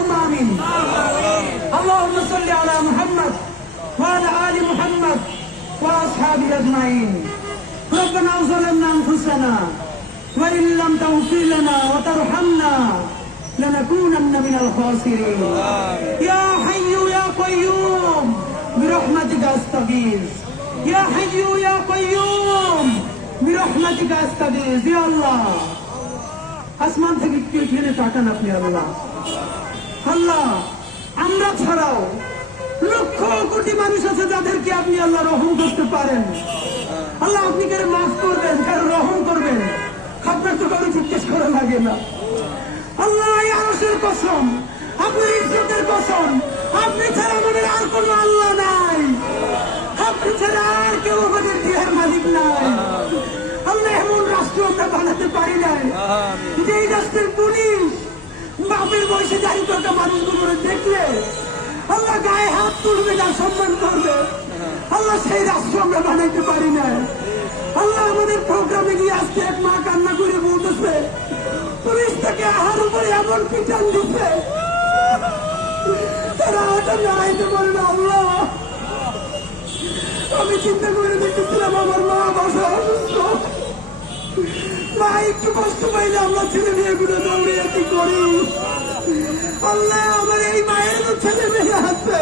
اللهم آمين. اللهم صل على محمد وعلى آل محمد وأصحابه أجمعين. ربنا ظلمنا أنفسنا وإن لم تغفر لنا وترحمنا لنكونن من الخاسرين. يا حي يا قيوم برحمتك أستغيث. يا حي يا قيوم برحمتك أستغيث. يا الله আসমান থেকে একটু এখানে তাকান আপনি। আল্লাহ আল্লাহ আমরা ছাড়াও লক্ষ কোটি মানুষ আছে যাদেরকে আপনি আল্লাহ রহম করতে পারেন। আল্লাহ আপনি কারো মাফ করবেন, কারো রহম করবেন, আপনার তো কারো জিজ্ঞেস করা লাগে না। আল্লাহ এই আরশের কসম, আপনার ইজ্জতের কসম, আপনি ছাড়া আমাদের আর কোনো আল্লাহ নাই, আপনি ছাড়া আর কেউ আমাদের দেহের মালিক নাই। আল্লাহ এমন রাষ্ট্র আমরা বানাতে পারি নাই যে এই রাষ্ট্রের পুলিশ বাপের বয়সে দাঁড়িয়ে থাকা মানুষগুলো দেখলে আল্লাহ গায়ে হাত তুলবে না, সম্মান করবে। আল্লাহ সেই রাষ্ট্র আমরা বানাইতে পারি না। আল্লাহ আমাদের প্রোগ্রামে গিয়ে আজকে এক মা কান্না করে বলতেছে পুলিশ থেকে আহার উপরে এমন পিটান দিচ্ছে তারা হাতে দাঁড়াইতে পারে না। আল্লাহ আমি চিন্তা করে দেখতেছিলাম আমার মা বাসা অসুস্থ, মা একটু কষ্ট পাইলে আমরা ছেলে মেয়েগুলো দৌড়িয়ে কি করি। আল্লাহ আমার এই মায়ের তো ছেলে মেয়ে আছে,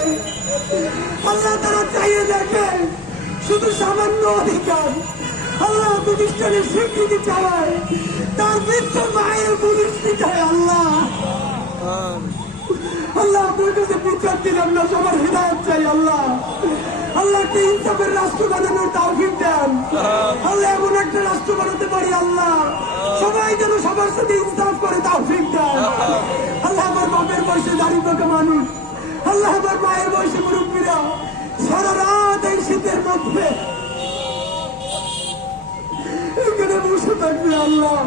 আল্লাহ তারা চাইয়ে দেখে শুধু সামান্য অধিকার। আল্লাহ প্রতিষ্ঠানের স্বীকৃতি চায়, তার বৃদ্ধ মায়ের পুলিশটি চায়। আল্লাহ আল্লাহ আপনার কাছে বিচার দিলাম না, সবার হৃদায়ত চাই। আল্লাহ আল্লাহকে ইনসাফের রাষ্ট্র বানানোর তৌফিক দেন। আল্লাহ এমন একটা রাষ্ট্র বানাতে পারি আল্লাহ সবাই যেন সবার সাথে ইনসাফ করে তৌফিক দেন। আল্লাহ আমার বাপের বয়সে দাঁড়িয়ে থাকা মানুষ, আল্লাহ আমার মায়ের বয়সে মুরব্বীরা সারা রাত এই শীতের মধ্যে এখানে বসে থাকবে। আল্লাহ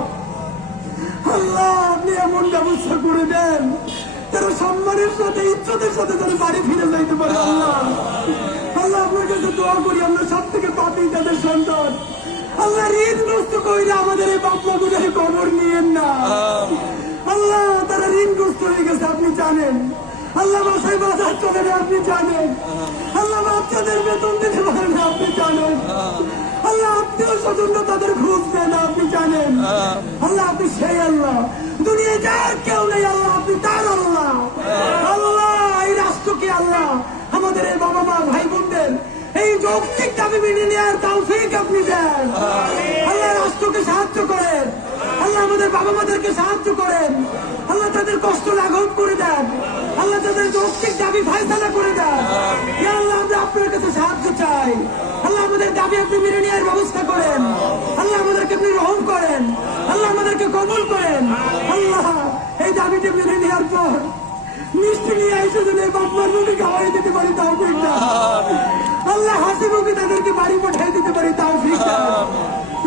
আল্লাহ আপনি এমন ব্যবস্থা করে দেন তারা সম্মানের সাথে ইজ্জতের সাথে তারা বাড়ি ফিরে যাইতে পারে। আল্লাহ আল্লাহ আপনার কাছে দোয়া করি আমরা সব থেকে পাপী তাদের সন্তান। আল্লাহ ঋণগ্রস্ত কইরা আমাদের এই বাপমা গুলোর খবর নিয়েন না। আল্লাহ তারা ঋণগ্রস্ত হয়ে গেছে আপনি জানেন। আল্লাহ বাসায় বাজার চলে না আপনি জানেন। আল্লাহ বাচ্চাদের বেতন দিতে পারেন না আপনি জানেন। আল্লাহ আত্মীয় স্বজন তাদের ঘুষ দেন না আপনি জানেন। আল্লাহ আপনি সেই আল্লাহ, দুনিয়ায় যার কেউ নেই আল্লাহ আপনি তার আল্লাহ। আল্লাহ এই রাষ্ট্রকে আল্লাহ আমাদের এই বাবা মা ভাই বোনদের এই যৌক্তিক দাবি মেনে নেওয়ার তৌফিক আপনি দেন। আল্লাহ রাষ্ট্রকে সাহায্য করেন, আল্লাহ আমাদের বাবা মাদেরকে সাহায্য করেন, আল্লাহ তাদের কষ্ট লাঘব করে দেন, আল্লাহ তাদের যৌক্তিক দাবি ফায়সালা করে দেন। আল্লাহ আমরা আপনার কাছে সাহায্য চাই। আল্লাহ আমাদের দাবি আপনি মেনে নেওয়ার ব্যবস্থা করেন। আল্লাহ আমাদেরকে আপনি রহম করেন, আল্লাহ আমাদেরকে কবুল করেন। আল্লাহ এই দাবিটা মেনে নেওয়ার পর মিষ্টি নিয়ে এসে যদি বাপমার মুখে খাওয়াই দিতে পারি তৌফিক দান। আল্লাহ হাসি মুখে তাদেরকে বাড়ি পাঠিয়ে দিতে পারি তৌফিক দান।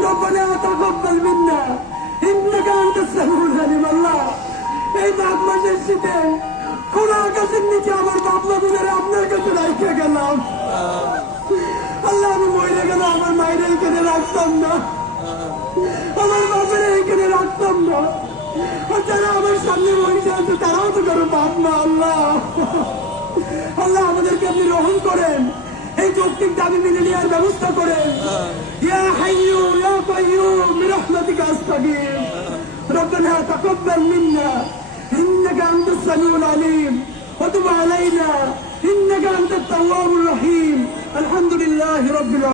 রব্বানা তাকাব্বাল মিন্না ইন্নাকা আনতাস সামিউল আলিম। আল্লাহ এই মাঘ মাসের শীতে খোলা আকাশের নিচে আমার বাপমা গুলোরে আপনার কাছে রাখতে গেলাম। আল্লাহ আমি মরে গেল আমার মায়ের এখানে রাখতাম না, আমার বাপের এখানে রাখতাম না, আর যারা আমার সামনে বসে আছে তারাও তো কারো বাপ মা। আল্লাহ আল্লাহ আমাদেরকে আপনি রহম করেন, এই যৌক্তিক দাবি মেনে নেওয়ার ব্যবস্থা করেন। ইয়া হাইয়্যু ইয়া কাইয়্যুম বিরহমাতিকা আস্তাগীথ। রব্বানা তাকাব্বাল মিন্না ইন্নাকা আনতাস সামিউল আলিম ওয়া তুব আলাইনা ইন্নাকা আনতাত তাওয়াবুর রহিম। আলহামদুলিল্লাহি রাব্বিল